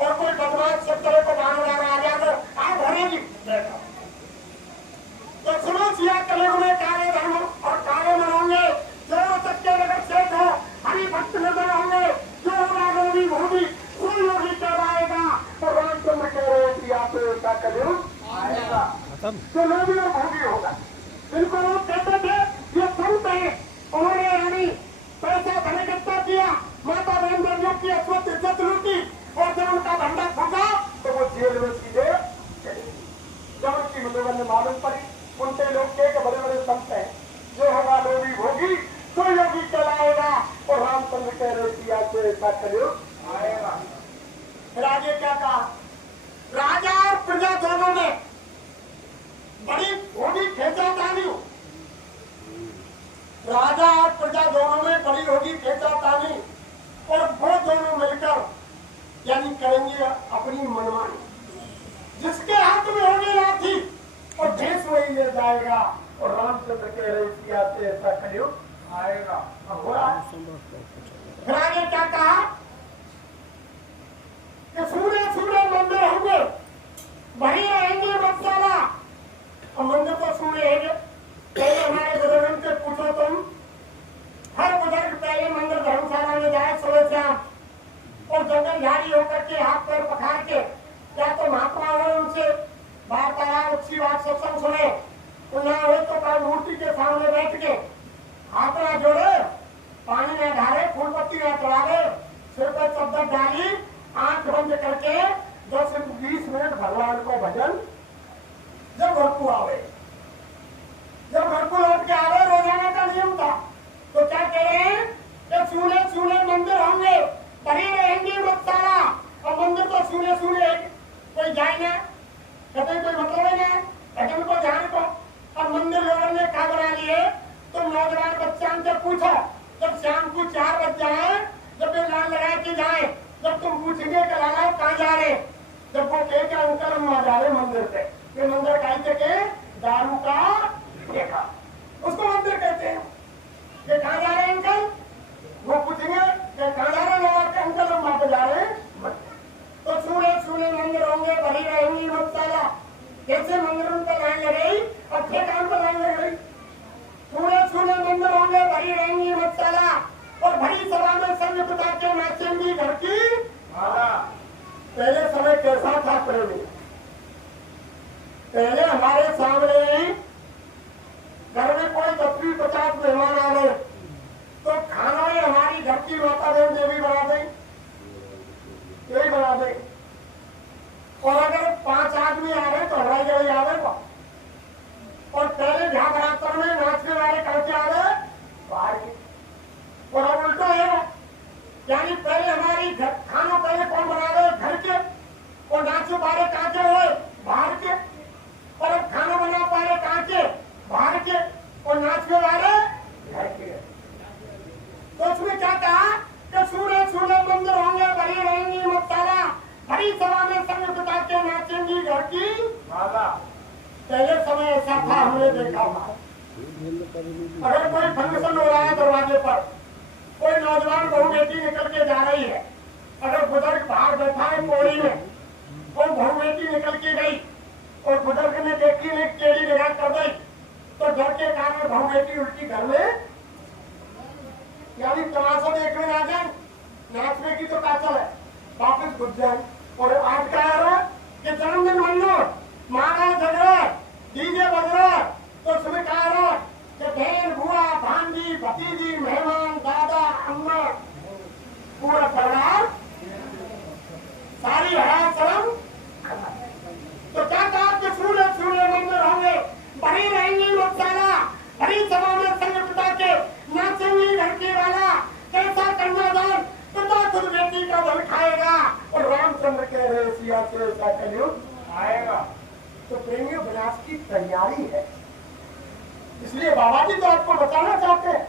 और कोई बदमाश सब तरह को मारने आ गया तो आप भरेगी बैठा। तो सुनो सिया कलयुग में काले धर्म और काले मन होंगे, जो सत्य नगर शेष हो हरि भक्त नजर होंगे, जो होगा गोभी भूमि कोई योगी कब आएगा, तो रामचंद्र कह रहे हैं कि आप ऐसा कलयुग आएगा तो लोभी और भोगी होगा। इनको लोग कहते थे ये संत है, उन्होंने यानी पैसा धन इकट्ठा किया, माता बहन बहनों की अश्वत इज्जत लूटी, और जब उनका धंधा फूका तो वो जेल में सीधे चले। जब उनकी मनोबल ने मालूम पड़ी, उनसे लोग के बड़े बड़े संत हैं, जो होगा लोभी भोगी तो योगी कहलाएगा, और रामचंद्र कह रहे कि आपको ऐसा कलयुग आएगा। फिर आगे क्या कहा, राजा और प्रजा दोनों में बड़ी होगी खेचातानी, राजा और प्रजा दोनों में बड़ी होगी खेचातानी, और वो दोनों मिलकर यानी करेंगे अपनी मनमानी, जिसके हाथ में होगी लाठी और देश वही ले जाएगा, और रामचंद्र कह रहे कि आपसे ऐसा कलयुग आएगा। फिर आगे क्या कहा कि सूर्य सूर्य मंदिर होंगे, वही रहेंगे मसाला, और मंदिर तो सूर्य है। पहले हमारे बुजुर्गों से पूछो तुम, हर बुजुर्ग पहले मंदिर धर्मशाला में जाए सुबह शाम, और जंगल झाड़ी होकर के हाथ पैर पखार के, या तो महात्मा हो उनसे वार्तालाप अच्छी बात सत्संग सुने, ना हो तो कल मूर्ति के सामने बैठ के हाथ ना जोड़े, पानी ना ढाले, फूल पत्ती ना चढ़ावे, सिर पर चद्दर डाली, आंख बंद करके 10 से 20 मिनट भगवान को भजन। जब घर को आवे, जब घर को लौट के आवे, रोजाना का नियम था, तो क्या कह रहे हैं कि सूने सूने मंदिर होंगे, बड़ी रहेंगी मसाला, और मंदिर तो सूने सूने कोई जाए ना, कहते कोई मतलब है ना, भजन को ध्यान को, और मंदिर लोगों ने क्या बना लिए, तो नौजवान बच्चा से पूछो, जब शाम को 4 बज जाए, जब वे लाइन लगा के जाए, जब तुम पूछेंगे कि लाला कहाँ जा रहे, जब वो कहे कि अंकल हम जा रहे मंदिर से, ये मंदिर कहीं के दारू का देखा, उसको मंदिर कहते हैं। ये कहाँ जा रहे हैं अंकल, वो पूछेंगे कि कहाँ जा रहे हैं अंकल, हम वहां पे जा रहे हैं। तो सूने सूने मंदिर होंगे, भरी रहेंगी मसाला, जैसे मंदिर उनका लाइन लगाई और थे काम पर लाइन लग गई। सूने सूने मंदिर होंगे, भरी रहेंगी मसाला, और भरी सभा में संग पिता के नाचेंगी घर की माला। पहले समय कैसा था प्रेमी, पहले हमारे सामने घर में कोई 10-50 मेहमान आ गए, तो खाना ही हमारी घर की माता बहन देवी बना दें, यही बना दें, और अगर 5 आदमी आ रहे तो हमारी जगह आ गए। और पहले झांकरातर में नाचने वाले कहाँ के आ रहे, बाहर के, और अब उल्टा है, यानी पहले हमारी खाना पहले कौन बना रहे, घर के, और नाचने वाले कहाँ के हुए, बाहर के, और अब खाना बना पा रहे कहाँ के, बाहर के, और नाचने वाले घर के। तो उसमें क्या कहा कि सूर्य सूर्य मंदिर होंगे, भरी रहेंगी मसाला, भरी सभा में संग पिता के नाचेंगी घर की माला। पहले समय ऐसा था, हमने देखा था, अगर कोई फंक्शन हो रहा है दरवाजे पर, कोई नौजवान बहू बेटी निकल के जा रही है, अगर बुजुर्ग बाहर बैठा है पौड़ी में, वो बहू बेटी निकल के गई और बुजुर्ग ने देखी ने टेढ़ी निगाह कर दी, तो डर के कारण बहू बेटी उल्टी घर में यानी तमाशा देखने आ जाए, नाचने की तो काचल है, वापिस घुस जाए। और आज क्या है कि जन्मदिन मनो, मारा झगड़ा, डीजे बज रहा, तो उसमें क्या है कि बहन बुआ भांजी भतीजी मेहमान दादा अम्मा पूरा परिवार सारी हरा शर्म। तो क्या कहा कि सूर्य सूर्य मंदिर होंगे, भरी रहेंगी मसाला, भरी सभा में संग पिता के नाचेंगी घर की वाला, कैसा कन्यादान पिता खुद बेटी का धन खाएगा, और रामचंद्र कह रहे सिया से ऐसा कलयुग आएगा। तो प्रेमियों विनाश की तैयारी है, इसलिए बाबा जी तो आपको बचाना चाहते हैं,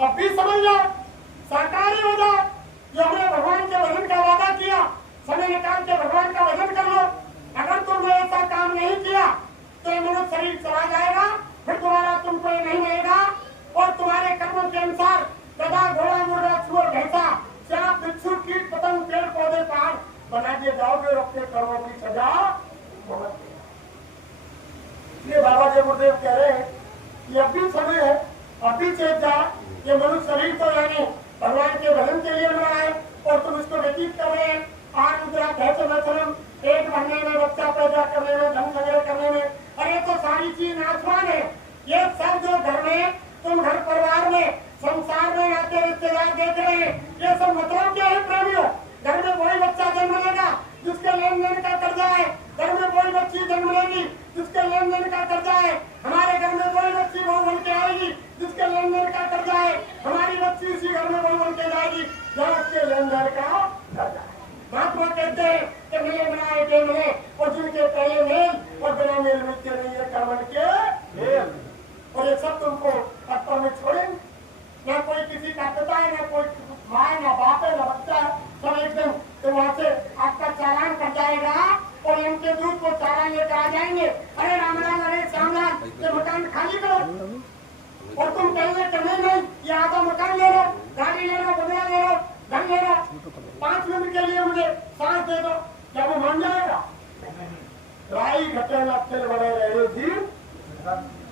अब भी समझ जाओ, साकारी हो जाओ, जो हमने भगवान के भजन का वादा किया, समय निकाल के भगवान का भजन कर लो। अगर तुमने ऐसा काम नहीं किया तो ये मनुष्य शरीर चला जाएगा, फिर तुम्हारा तुमको ये नहीं मिलेगा, और तुम्हारे कर्मों के अनुसार गधा घोड़ा मुर्गा सुअर भैंसा बना दिए जाओगे और अपने कर्मों की सजा भुगत। इसलिए बाबा जय गुरुदेव कह रहे हैं कि अब भी समय है, अब भी चेत जा। ये मनुष्य शरीर तो यानी भगवान के भजन के लिए बना है और तुम इसको व्यतीत कर रहे हैं। आज मुद्रा धैर्य पेट भरने में, बच्चा पैदा करने में, धन संग्रह करने में, और ये तो सारी चीज नाशवान है। ये सब जो घर में तुम घर परिवार में संसार में आते रिश्तेदार देख रहे हैं, ये सब मतलब क्या है प्रेमियों? घर में वही बच्चा जन्म लेगा जिसके लेन देन का कर्जा है, घर में वही बच्ची जन्म लेगी जिसके लेन देन का कर्जा है। हमारे घर में वही बच्ची बहू बन के आएगी जिसके लेन देन का कर्जा है। हमारी बच्ची इसी घर में बहू बन के जाएगी जहाँ उसके लेन देन का कर्जा है। महात्मा कहते हैं कि मिले बनाए के मिले, और जिनके पहले मेल और बिना मेल मिलते नहीं है कर्मन के मेल। और ये सब तुमको तत्व में छोड़ेंगे। न कोई किसी का पिता है, न कोई माँ, न बाप है, न बच्चा है। सब एक दिन तो वहाँ से आपका चालान कर जाएगा और इनके दूध को चालान लेकर आ जाएंगे। अरे रामलाल, अरे श्यामलाल, ये मकान खाली करो। और तुम कहेंगे कि नहीं, ये आधा मकान ले लो, गाड़ी ले लो, बंगला ले लो, धन ले लो, 5 मिनट के लिए मुझे सांस दे दो। क्या वो मान जाएगा? राई घटे अक्षर बड़े रहे जी,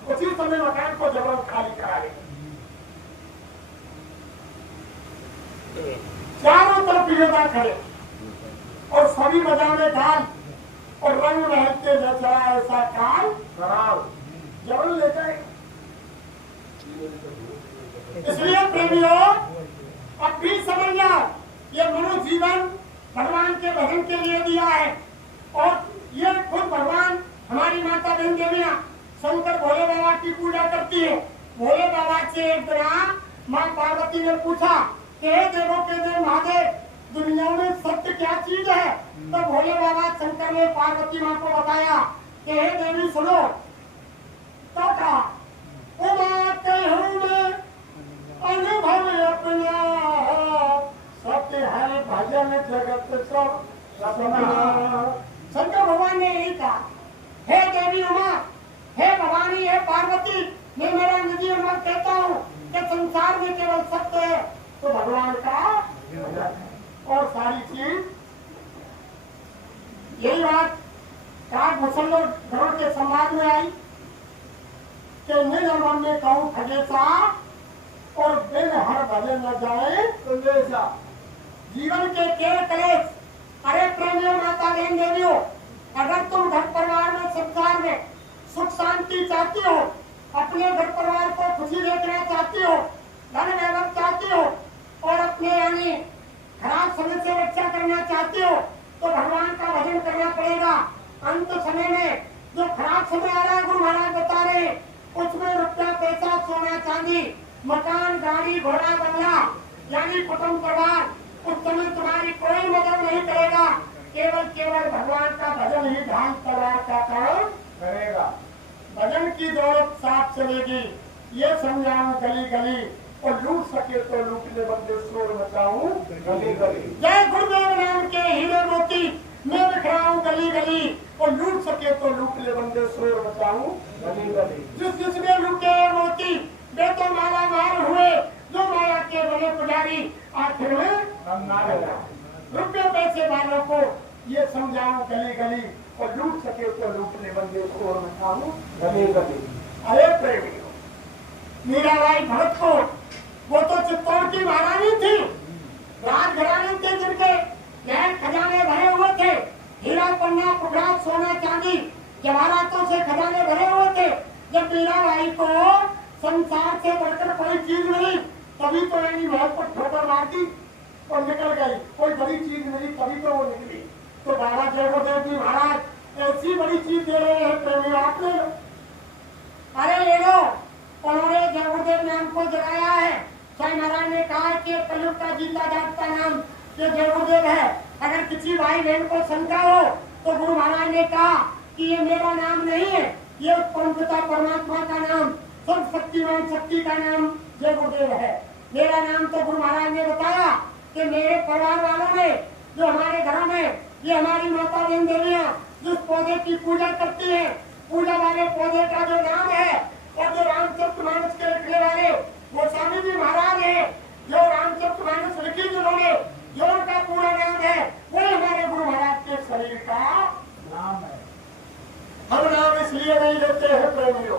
उसी समय मकान को जबरन खाली करा ले। चारों तरफ युवा खड़े और सभी बजाने ढाल और रंग महकते जैसा ऐसा काल जबरन ले जाए। इसलिए प्रेमियों, अब भी समझ जाओ, ये मनुष्य जीवन भगवान के भजन के लिए दिया है। और ये खुद भगवान, हमारी माता बहन देवियां शंकर भोले बाबा की पूजा करती है। भोले बाबा से एक दिन माँ पार्वती ने पूछा कि हे देवों के देव महादेव, दुनिया में सत्य क्या चीज है? तो भोले बाबा शंकर ने पार्वती माँ को बताया कि हे देवी सुनो। तो कहा, उमा कहूँ मैं अनुभव अपना, सत्य है भजन जगत सब सपना। शंकर भगवान ने यही कहा, हे देवी उमा, हे भवानी, हे पार्वती, मैं मेरा निजी अनुभव कहता हूँ कि संसार में केवल सत्य है तो भगवान का और सारी चीज। यही बात काग मुसल्लो घरों के संवाद में आई कि निज अनुभव में कहूँ खगेशा और बिन हर भजन न जाए संदेशा। जीवन के केवल कलेश। अरे प्रेमियों, माता बहन देवियों, अगर तुम घर परिवार में, संसार में सुख शांति चाहती हो, अपने घर परिवार को खुशी देखना चाहती हो, धन वैभव चाहती हो और अपने यानी खराब समय से रक्षा करना चाहती हो, तो भगवान का भजन करना पड़ेगा। अंत समय में जो खराब समय आ रहा है, गुरु महाराज बता रहे, उसमें रुपया, पैसा, सोना चांदी, मकान, गाड़ी, घोड़ा, बंगला यानी कुटुंब परिवार, उस समय तुम्हारी कोई मदद नहीं करेगा। केवल भगवान का भजन ही ढाल तलवार का काम करेगा। भजन की दौलत साथ चलेगी, ये समझाऊं गली गली, और लूट सके तो लूटने बदले शोर मचाऊं गली गली। जय गुरुदेव नाम के हीरे मोती मैं बिखराऊं गली गली, और लूट सके तो लूटने बदले शोर मचाऊं गली गली। जिसने लूटे मोती वे तो माला माल हुए, जो माया के बने पुजारी आखिर में रुपये पैसे वालों को ये समझाऊं गली गली, और लूट सके तो लूटने बंदे शोर मचाऊं गली गली। अरे प्रेमियों, मीराबाई भगत को, वो तो चित्तौड़ की महारानी थी, राजघराने थे जिनके महल खजाने भरे हुए थे, हीरा पन्ना पुगराज सोना चांदी जवाहरातों से खजाने भरे हुए थे। जब मीराबाई को संसार से बढ़कर कोई चीज मिली, तभी तो यानी महल पर ठोकर मार दी और निकल गई। कोई बड़ी चीज मिली तभी तो वो निकली। तो बाबा जय गुरुदेव जी महाराज ऐसी बड़ी चीज दे रहे हैं प्रेमियों, आप ले लो, अरे ले लो। उन्होंने जय गुरुदेव नाम को जगाया है। साईं महाराज ने कहा कि कलयुग का जीता जागता नाम ये जय गुरुदेव है। अगर किसी भाई बहन को शंका हो तो गुरु महाराज ने कहा कि ये मेरा नाम नहीं है, ये परम पिता परमात्मा का नाम, सर्व शक्तिमान शक्ति का नाम जय गुरुदेव है। मेरा नाम तो गुरु महाराज ने बताया कि मेरे परिवार वालों ने, जो हमारे घरों में ये हमारी माता बहन देवियां जिस पौधे की पूजा करती है, पूजा वाले पौधे का जो नाम है, और जो रामचरितमानस के लिखने वाले वो स्वामी जी महाराज है, जो रामचरितमानस लिखी जिन्होंने, जो उनका पूरा नाम है, वही हमारे गुरु इसलिए नहीं लेते हैं प्रेमियों,